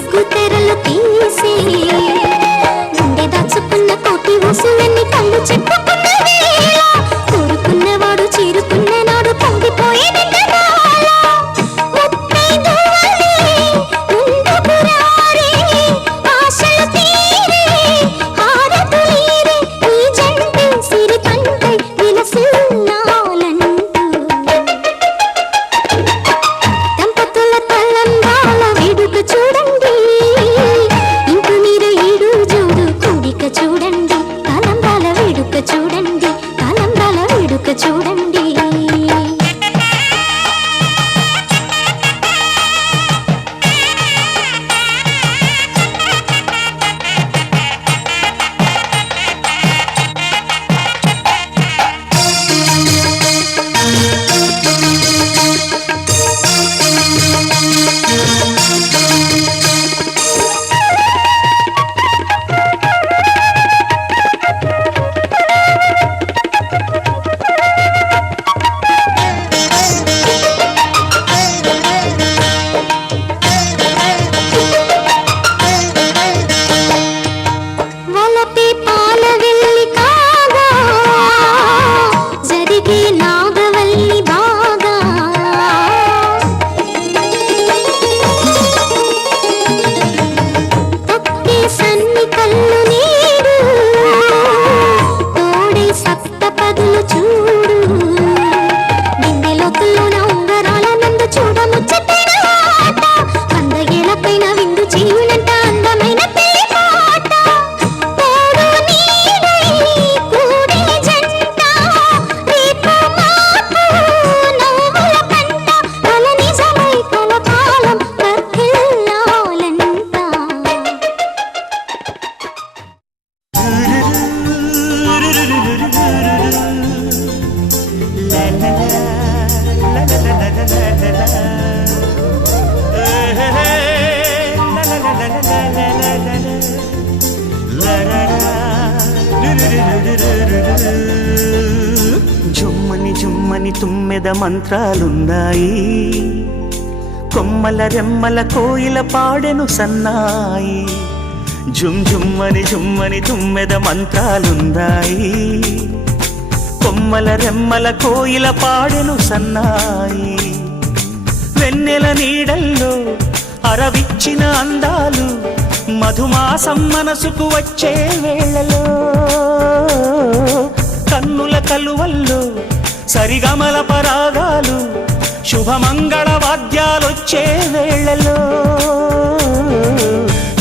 సిగ్గు తెరలు తీసి గుండె దాచుకున్న కోటి ఊసులన్నీ కళ్ళు చెప్పుకున్న వేళ కోరుకున్నవాడు చేరుకున్న నాడు పొంగిపోయే జుమ్మని జుమ్మని తుమ్మెద మంత్రాలున్నాయి, కొమ్మల రెమ్మల కోయిల పాడెను సన్నాయి. జుమ్ జుమ్మని జుమ్మని తుమ్మెద మంత్రాలున్నాయి, కొమ్మల రెమ్మల కోయిల పాడెను సన్నాయి. వెన్నెల నీడల్లో అరవిచ్చిన అందాలు మధుమాసం మనసుకు వచ్చే వేళలో, కన్నుల కలువల్లో సరిగమల పరాగాలు శుభమంగళ వాద్యాలొచ్చే వేళలో.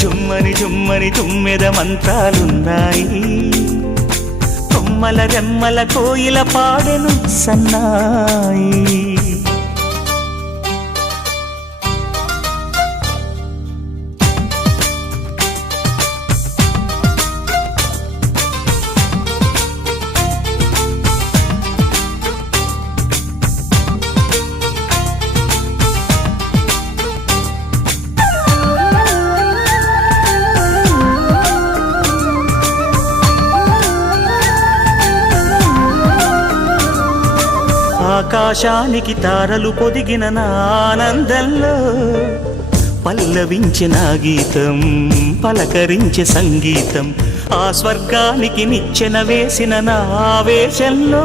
జుమ్మని జుమ్మని తుమ్మెద మంత్రాలున్నాయి, కొమ్మల రెమ్మల కోయిల పాడెను సన్నాయి. ఆకాశానికి తారలు పొదిగిన నా ఆనందంలో పల్లవించే నా గీతం, పలకరించే సంగీతం. ఆ స్వర్గానికి నిచ్చెన వేసిన నా ఆవేశంలో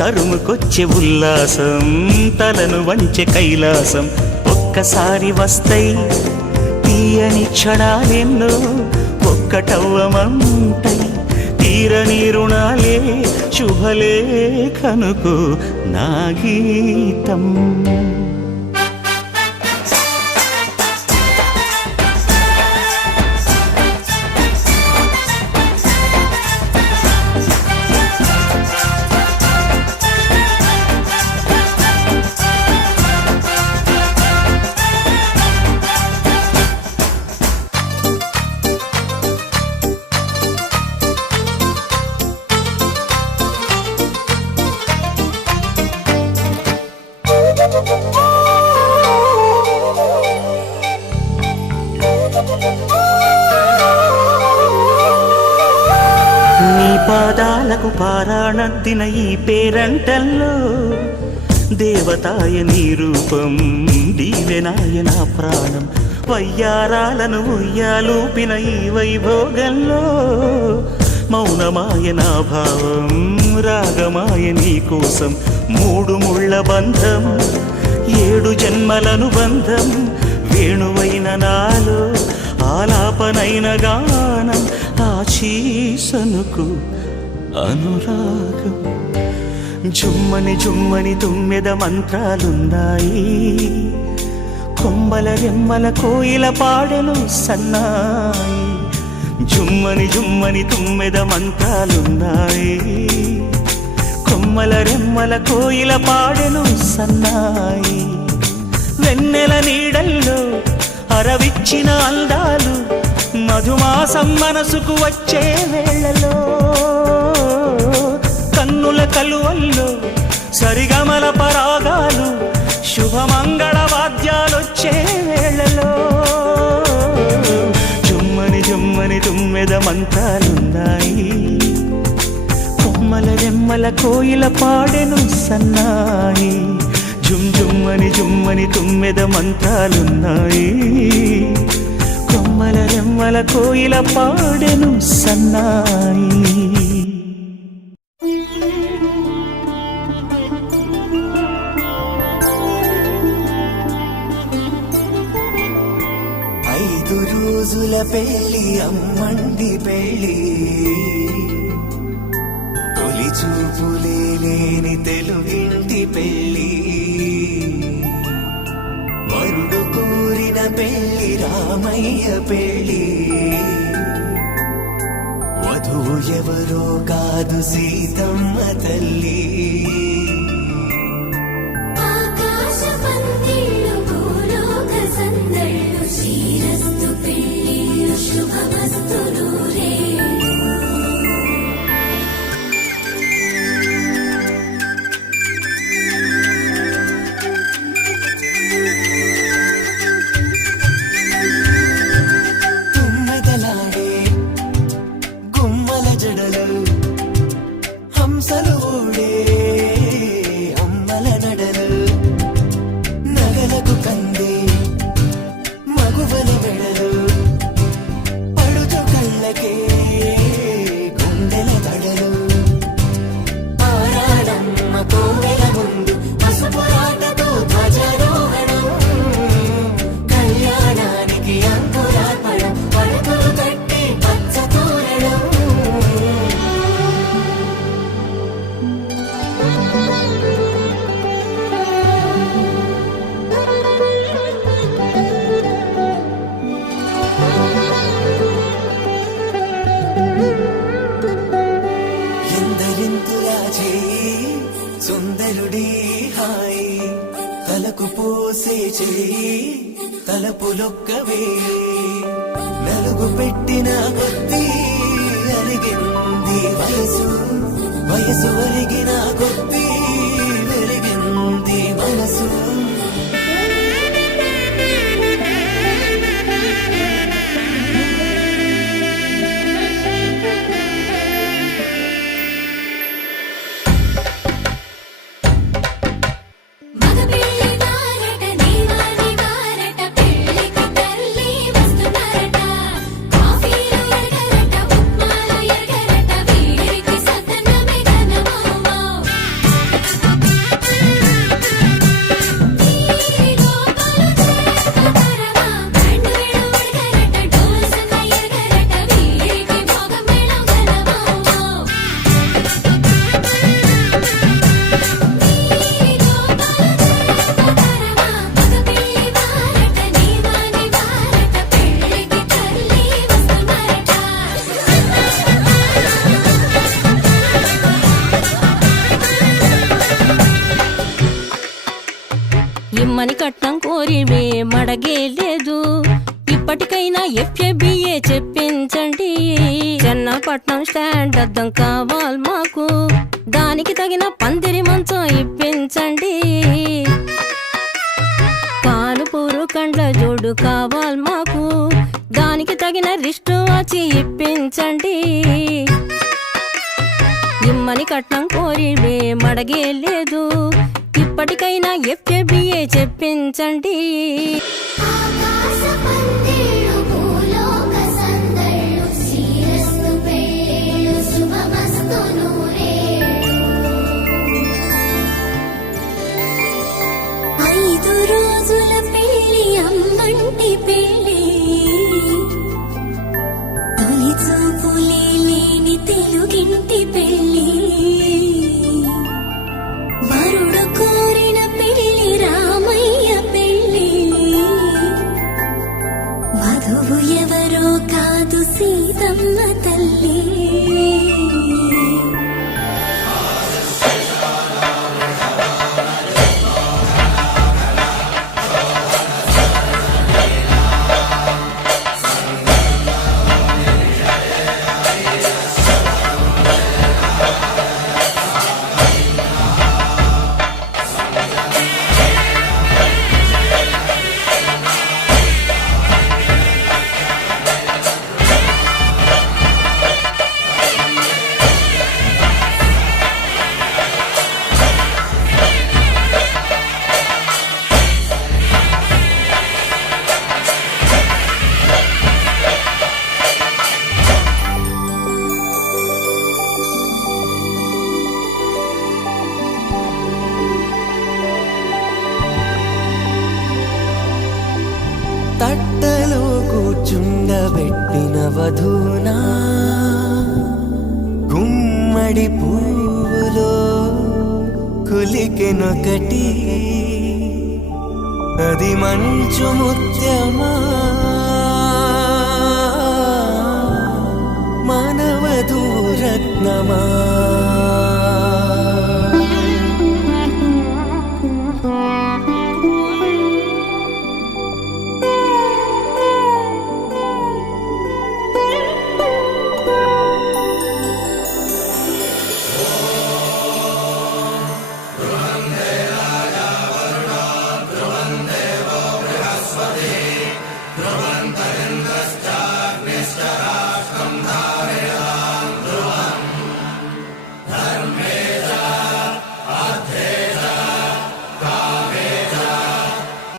తరుముకొచ్చే ఉల్లాసం, తలను వంచే కైలాసం. ఒక్కసారి వస్తాయి తీయని క్షణాలెన్నో, ఒక్కటవ్వమంటాయి తీరని రుణాలే. శుభలేఖనుకు నా గీతం. నీ పాదాలకు పారాణద్దిన ఈ పేరంటల్లో దేవతాయ నీ రూపం, దీవెనాయ నా ప్రాణం. వయ్యారాలను ఉయ్యాలూపిన ఈ వైభోగంలో మౌనమాయ నా భావం రాగమాయ నీ కోసం మూడు ముళ్ళ బంధం 7 జన్మలను బంధం వేణువైన నాలో ఆలాపనైన గానం ఆచీసనుకు అనురాగం జుమ్మని జుమ్మని తుమ్మెద మంత్రాలున్నాయి కొమ్మల రెమ్మల కోయిల పాడెను సన్నాయి జుమ్మని జుమ్మని తుమ్మెద మంత్రాలున్నాయి కొమ్మల రెమ్మల కోయిల పాడెను సన్నాయి వెన్నెల నీడల్లో అరవిచ్చిన అందాలు మధుమాసం మనసుకు వచ్చే వేళలో కన్నుల కలువల్లో సరిగమల పరాగాలు శుభమంగళ వాద్యాలొచ్చే వేళలో జుమ్మని జుమ్మని తుమ్మెద మంత్రాలున్నాయి కొమ్మల రెమ్మల కోయిల పాడెను సన్నాయి జుమ్ జుమ్మని జుమ్మని తుమ్మెద మంత్రాలున్నాయి కొమ్మల రెమ్మల కోయిల పాడెను సన్నాయి. రోజుల పెళ్ళి అమ్మండి పెళ్ళి తొలి చూపులే లేని తెలుగింటి పెళ్ళి వరుడు కోరిన పెళ్ళి రామయ్య పెళ్ళి వధువు ఎవరో కాదు సీతమ్మ తల్లి తలపులొక్కవే నలుగు పెట్టిన కొద్దీ అరిగింది వయసు వయసు అరిగిన కొద్దీ వెలిగింది మనసు ఇమ్మని కట్నం కోరివే మడగే లేదు ఇప్పటికైనా FABA చెప్పించండి చెన్నపట్నం స్టాండ్ అద్దం కావాలి మాకు దానికి తగిన పందిరి మంచం ఇప్పించండి కానుపూరు కండ్ల జోడు కావాలి మాకు దానికి తగిన రిస్టు వాచి ఇప్పించండి ఇమ్మని కట్నం కోరివే మడగే లేదు ఇప్పటికైనా FABA చెప్పించండి. ఆకాశ పందిళ్ళు భూలోక సందళ్ళు శ్రీరస్తు పెళ్ళిళ్ళు శుభమస్తు నూరేళ్ళు 5 రోజుల పెళ్ళి అమ్మంటి పెళ్ళి తొలి చూపులే లేని తెలుగింటి పెళ్ళి వరుడు కోరిన పెళ్ళి రామయ్య పెళ్ళి వధువు ఎవరో కాదు సీతమ్మ తల్లి తట్టలో కూర్చుండబెట్టిన వధూనా గుమ్మడి పువ్వులో కులికెనొకటి అది మంచు ముత్యమా మానవధూ రత్నమా